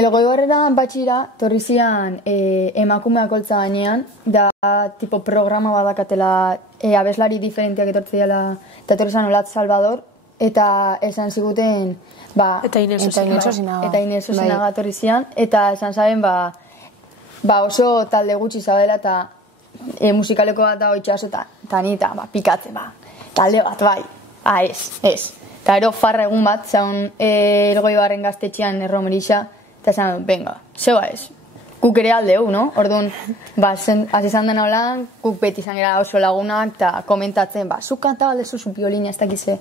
Elgoibarrera batxira, torri zian emakumeak oltza gainean, da tipo programa badakatela abeslari diferenteak etortziala, eta torri zan Olat Salvador, eta esan ziguten, eta Inés Osinaga torri zian, eta esan zaben, oso talde gutxi zabela, eta musikaleko bat da itxaso, eta nita, pikatzen, talde bat, ez. Eta ero farra egun bat, zaun Elgoibarren gaztetxean erromerixa, eta esan, venga, zeba ez, guk ere aldeu, no? Orduan, azizan dena holan, guk beti izan gara oso lagunak, eta komentatzen, zuk kanta baldezu zu biolina ez dakize.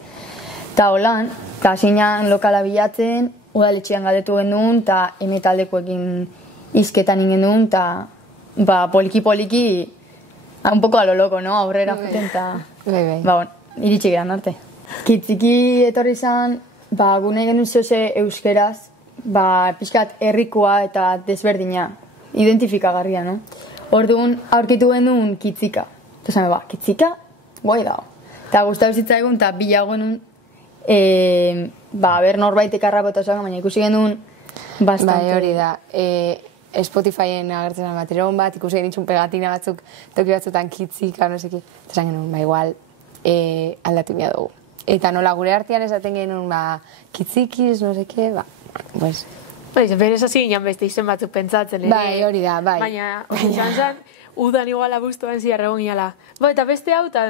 Eta holan, eta zinean lokala bilatzen, udaletxean galdetu genuen, eta emetaldekoekin izketan ingen duen, eta poliki-poliki, un poco a lo loco, no? Aurrera juten, eta iritsi geran arte. Kitziki etorri izan, gune genuen zoze euskeraz, pixkat herrikoa eta desberdina, identifikagarria, no? Orduan, aurkitu genuen kitzika. Eta zame, kitzika, guai dago. Eta guztau zitzaigun, eta bilago genuen, ber norbaitek arrapota osak, baina ikusi genuen bastante. Bai, hori da. Spotifyen agertzen bateron bat, ikusi genitxun pegatina batzuk, toki batzutan kitzika, no seki. Eta zan genuen, igual, aldatu mia dugu. Eta nola gure artean esaten genuen, kitzikiz, no seki, pues... Berez hasi ginen beste izen batzuk pentsatzen, Bai, hori da, bai. Baina, izan zen, udan igual abuztuan ziar egon ginala. Eta beste hau, eta...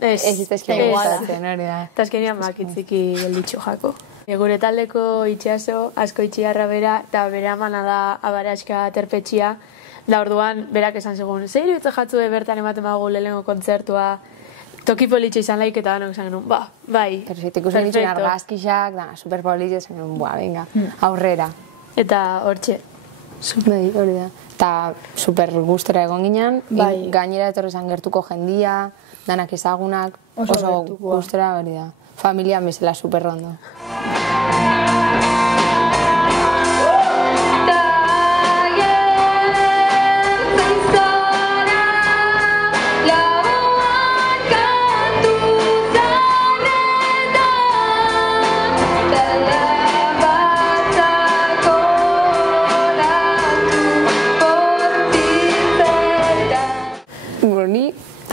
Ez iztezkien gustatzen, hori da. Eta azkenean kitziki gelditxo jako. Gure taldeko itxaso, asko itxiarra bera, eta bere amana da abaraxka terpetxia. Da orduan, berak esan segun, zer irutzen jatzu bertan ematen magu lehenengo kontzertua, toki politxe izan laik eta danok esan genuen, bai. Perfecto, ikusten dituen argazkixak, super politxe, esan genuen, venga, aurrera. Eta hortxe. Bai, hori da. Eta super gustora egon ginen, gainera etorri zan gertuko jendia, danak ezagunak, oso gustora hori da. Familian bezala super rondo.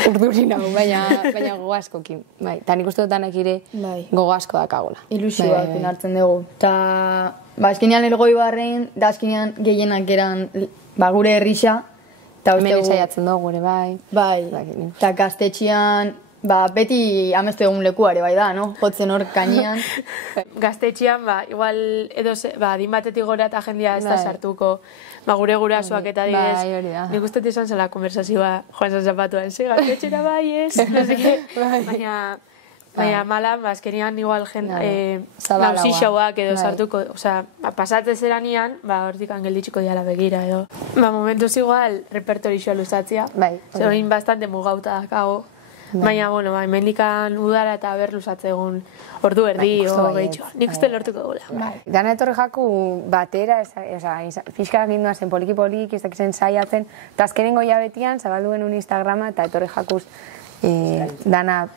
Urduri nago, baina gogo askokin. Eta nik uste dutanak ire gogo asko dakagula. Ilusioak hartzen dugu. Eta azkenean Elgoibarren, da azkenean gehienak eran gure herrixa. Hemen esaiatzen dugu gure, bai. Bai, eta gaztetxean, beti amestu egun lekuare, bai da, no? Jotzen hor kainean. Gaztetxean, igual, edo, din batetik gora eta jendia ez da sartuko. Gure gurasoak eta didez, nik uste izan zela konversazioa Juan San Zapatuan, gaztetxera bai ez, baina mala, azkenian igual nausixauak edo sartuko, pasatzen zeranean, hortik angelditxiko diala begira edo. Momentuz igual, repertorixoa luzatzia, zegoen bastante mugauta dakago, baina, mendikan udara eta berluzatze egun ordu erdi o gehitxo. Nik uste lortuko gula. Dana etorri jaku batera, fiskak ginduan zen poliki-poliki, ez dakizen saiatzen, eta azkenengo jabetian, zabaldu genuen Instagrama, eta etorri jakuz dana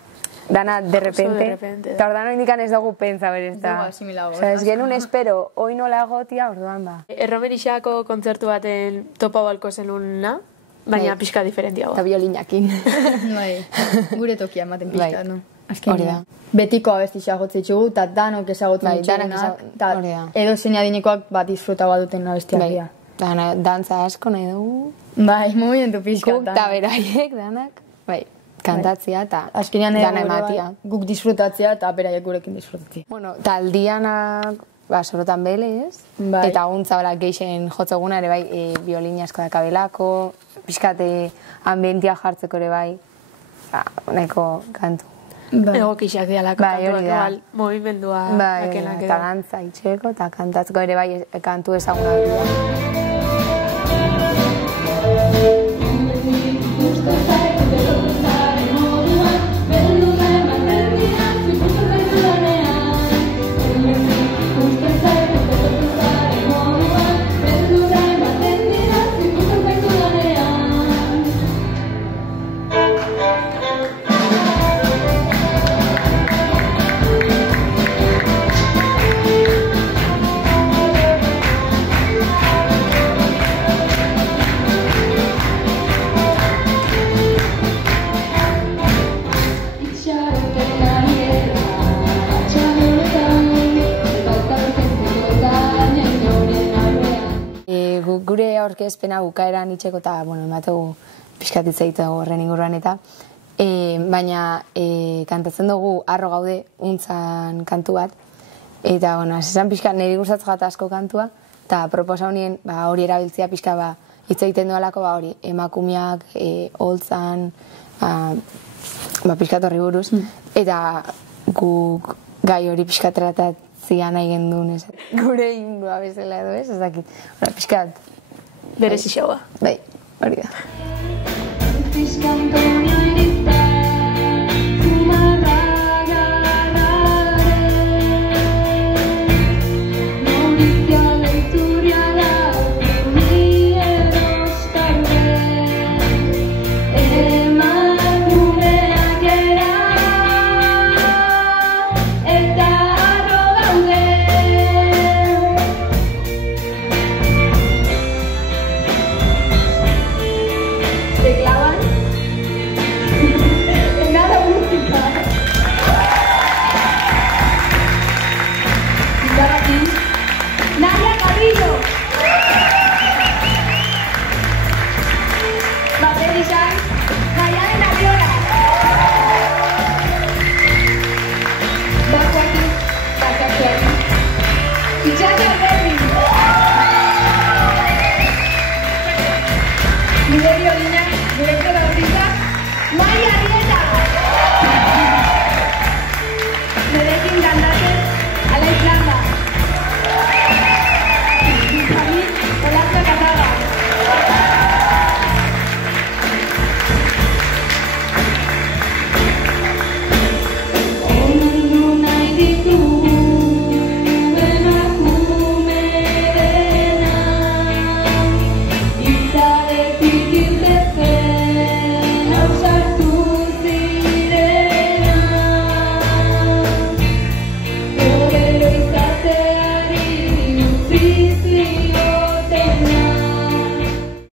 de repente. Eta ordan indikan ez dugu pentsa berez da. Ez genuen espero, hoi nola egotia, orduan ba. Erromerixako kontzertu baten topa balko zenuna, baina pixka diferentiagoa. Eta biolinakin. Gure tokia ematen pixka, no? Hori da. Betiko abestixak gotzitzugu, eta danok ezagotzen ditzugunak, eta edo zeinadinekoak disfruta baduten abestiak dira. Dantza asko nahi dugu. Bai, movimentu pixka. Guk eta beraiek danak, kantatzia eta dana ematia. Guk disfrutatzea eta beraiek gurekin disfrutatzea. Bueno, taldianak, sorotan belez, eta guntza geixen jotzeguna ere bai, biolina asko dakabelako, pixkate ambientia jartzeko ere bai, nahiko kantu. Egokixak dialako kantuak, movimendua akenak edo. Eta dantza itxeko eta kantatzeko ere bai kantu ezaguna dira. aurkezpena bukaeran itxeko eta, bueno, emategu pixkatitza egiteko horren inguruan eta baina kantatzen dugu Harro gaude untzan kantu bat eta, bueno, esan pixka niri gustatzen jata asko kantua eta proposa honien hori erabiltzea pixka hitz egiten dualako hori emakumeak holtzan pixkat horri buruz eta guk gai hori pixka tratatzia nahi gendun gure ingua bezala edo ez dakit pixkat berezixaua bai, hori da